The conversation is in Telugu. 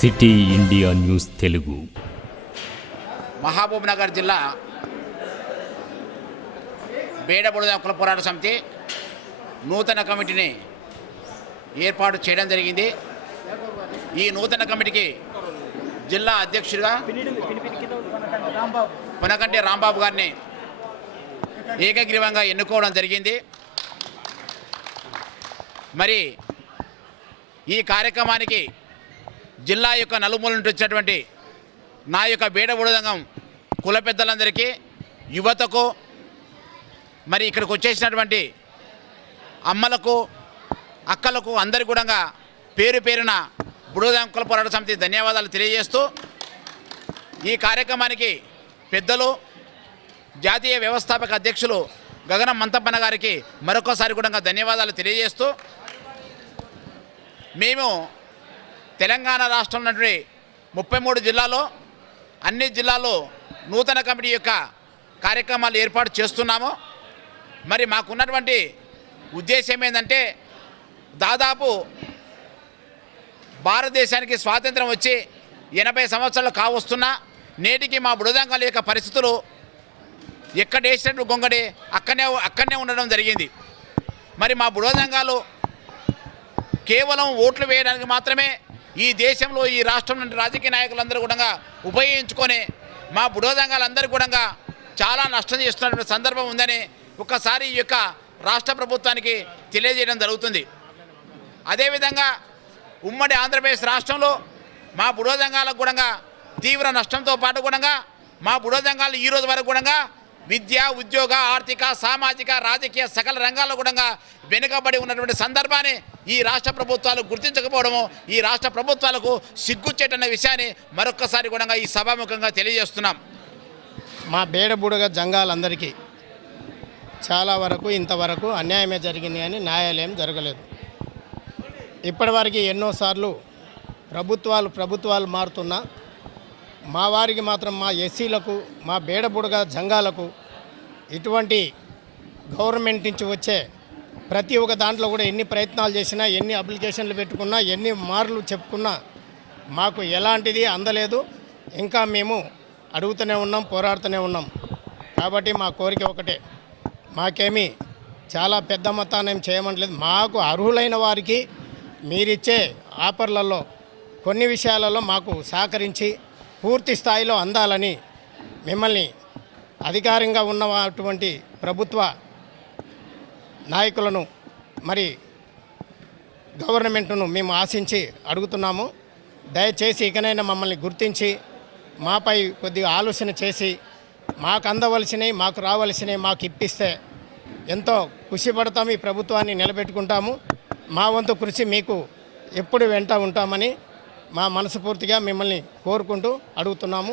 City India news Telugu. Mahabubnagar జిల్లా బేడబుడద కుల పోరాట సమితి నూతన కమిటీని ఏర్పాటు చేయడం జరిగింది. ఈ నూతన కమిటీకి జిల్లా అధ్యక్షుడిగా పొనకంటి రాంబాబు గారిని ఏకగ్రీవంగా ఎన్నుకోవడం జరిగింది. మరి ఈ కార్యక్రమానికి జిల్లా యొక్క నలుమూల నుండి వచ్చినటువంటి నా యొక్క బేడబుడదంగం కుల పెద్దలందరికీ, యువతకు, మరి ఇక్కడికి వచ్చేసినటువంటి అమ్మలకు, అక్కలకు అందరి కూడా పేరు పేరున బుడదంగం కుల పోరాట సమితి ధన్యవాదాలు తెలియజేస్తూ, ఈ కార్యక్రమానికి పెద్దలు జాతీయ వ్యవస్థాపక అధ్యక్షులు గగనం మంతప్పన్న గారికి మరొకసారి కూడా ధన్యవాదాలు తెలియజేస్తూ, మేము తెలంగాణ రాష్ట్రం నుండి 33 జిల్లాలో అన్ని జిల్లాల్లో నూతన కమిటీ యొక్క కార్యక్రమాలు ఏర్పాటు చేస్తున్నాము. మరి మాకున్నటువంటి ఉద్దేశం ఏంటంటే, దాదాపు భారతదేశానికి స్వాతంత్రం వచ్చి 80 సంవత్సరాలు కావస్తున్నా నేటికి మా బుడదంగాల యొక్క పరిస్థితులు ఎక్కడేసినట్టు గొంగడి అక్కడనే ఉండడం జరిగింది. మరి మా బుడదంగాలు కేవలం ఓట్లు వేయడానికి మాత్రమే ఈ దేశంలో, ఈ రాష్ట్రం నుండి రాజకీయ నాయకులందరూ కూడా ఉపయోగించుకొని మా బుడదంగాలందరూ కూడా చాలా నష్టం చేస్తున్నటువంటి సందర్భం ఉందని ఒక్కసారి ఈ యొక్క రాష్ట్ర ప్రభుత్వానికి తెలియజేయడం జరుగుతుంది. అదేవిధంగా ఉమ్మడి ఆంధ్రప్రదేశ్ రాష్ట్రంలో మా బుడదంగాలకు కూడా తీవ్ర నష్టంతో పాటు కూడా మా బుడదంగాలు ఈరోజు వరకు కూడా విద్య, ఉద్యోగ, ఆర్థిక, సామాజిక, రాజకీయ సకల రంగాల్లో కూడా వెనుకబడి ఉన్నటువంటి సందర్భాన్ని ఈ రాష్ట్ర ప్రభుత్వాలు గుర్తించకపోవడము ఈ రాష్ట్ర ప్రభుత్వాలకు సిగ్గుచ్చేటన్న విషయాన్ని మరొక్కసారి కూడా ఈ సభాముఖంగా తెలియజేస్తున్నాం. మా బేడబుడగ జంగాలందరికీ చాలా వరకు ఇంతవరకు అన్యాయమే జరిగింది కానీ న్యాయాలయం జరగలేదు. ఇప్పటివరకు ఎన్నోసార్లు ప్రభుత్వాలు మారుతున్నా మా వారికి మాత్రం, మా ఎస్సీలకు, మా బేడబుడగ జంగాలకు ఇటువంటి గవర్నమెంట్ నుంచి వచ్చే ప్రతి ఒక్క దాంట్లో కూడా ఎన్ని ప్రయత్నాలు చేసినా, ఎన్ని అప్లికేషన్లు పెట్టుకున్నా, ఎన్ని మార్లు చెప్పుకున్నా మాకు ఎలాంటిది అందలేదు. ఇంకా మేము అడుగుతూనే ఉన్నాం, పోరాడుతూనే ఉన్నాం. కాబట్టి మా కోరిక ఒకటే, మాకేమీ చాలా పెద్ద మొత్తాన్ని చేయమంటలేదు. మాకు అర్హులైన వారికి మీరిచ్చే ఆఫర్లలో కొన్ని విషయాలలో మాకు సహకరించి పూర్తి స్థాయిలో అందాలని మిమ్మల్ని అధికారంగా ఉన్నటువంటి ప్రభుత్వ నాయకులను, మరి గవర్నమెంట్ను మేము ఆశించి అడుగుతున్నాము. దయచేసి ఇకనైనా మమ్మల్ని గుర్తించి మాపై కొద్దిగా ఆలోచన చేసి మాకు అందవలసినవి, మాకు రావలసినవి మాకు ఇప్పిస్తే ఎంతో కృషి పడతాము, ఈ ప్రభుత్వాన్ని నిలబెట్టుకుంటాము. మా వంతు కృషి మీకు ఎప్పుడు వెంట ఉంటామని మా మనస్ఫూర్తిగా మిమ్మల్ని కోరుకుంటూ అడుగుతున్నాము.